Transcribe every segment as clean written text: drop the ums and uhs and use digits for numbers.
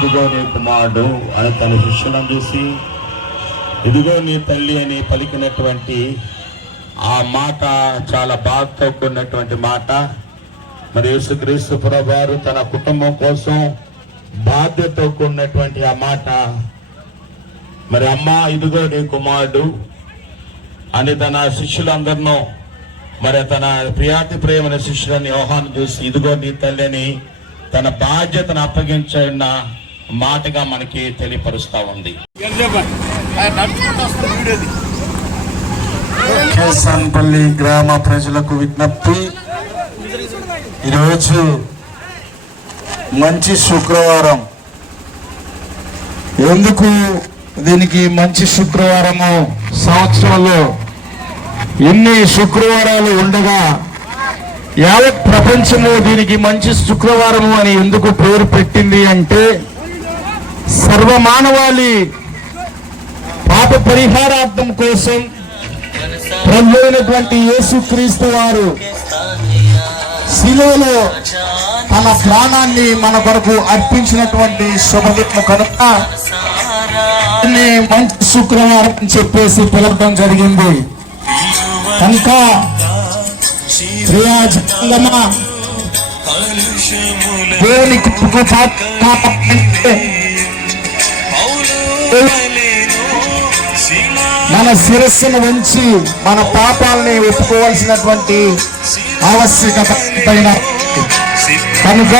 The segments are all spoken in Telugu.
ఇదిగో నీ కుమారుడు అని తన శిష్యులను చూసి ఇదిగో నీ తల్లి అని పలికినటువంటి ఆ మాట చాలా బాధతో కూడినటువంటి మాట. మరి యేసుక్రీస్తు ప్రభువారు తన కుటుంబం కోసం బాధ్యతతో కూడినటువంటి ఆ మాట. మరి అమ్మ ఇదిగో నీ కుమారుడు అని తన శిష్యులందరినో, మరి తన ప్రియాతి ప్రేమైన శిష్యులని యోహాను చూసి ఇదిగో నీ తల్లి అని తన బాధ్యతను అప్పగించిన మాటగా మనకి తెలియపరుస్తా ఉంది. కేసాన్పల్లి గ్రామ ప్రజలకు విజ్ఞప్తి, ఈరోజు మంచి శుక్రవారం. ఎందుకు దీనికి మంచి శుక్రవారము? సంవత్సరంలో ఎన్ని శుక్రవారాలు ఉండగా యావత్ ప్రపంచము దీనికి మంచి శుక్రవారము అని ఎందుకు పేరు పెట్టింది అంటే, సర్వమానవాళి పాప పరిహారార్థం కోసం ప్రభు అయినటువంటి యేసుక్రీస్తు వారు శిలువలో తన ప్రాణాన్ని మన కొరకు అర్పించినటువంటి శుభదినం కనుక మంచి శుక్రవారం అని చెప్పేసి పిలవడం జరిగింది. కనుక మన శిరస్సును ఉంచి మన పాపాలని ఒప్పుకోవాల్సినటువంటి ఆవశ్యకత పైన. కనుక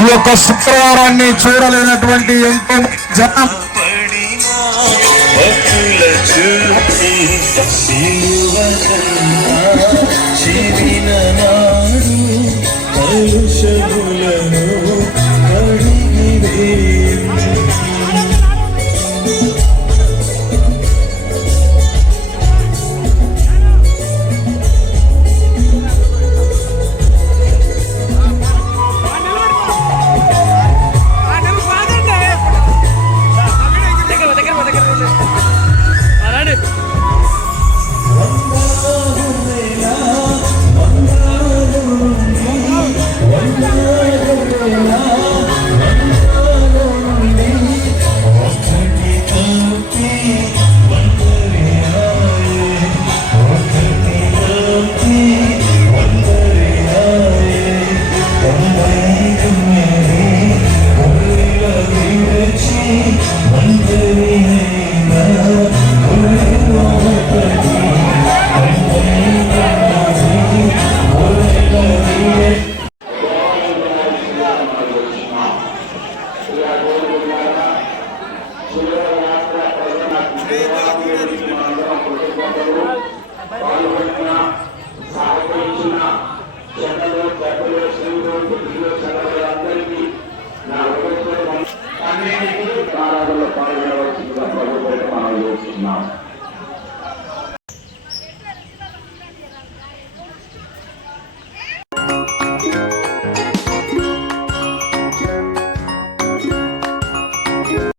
ఈ యొక్క శుక్రవారాన్ని చూడలేనటువంటి ఎంతో జనం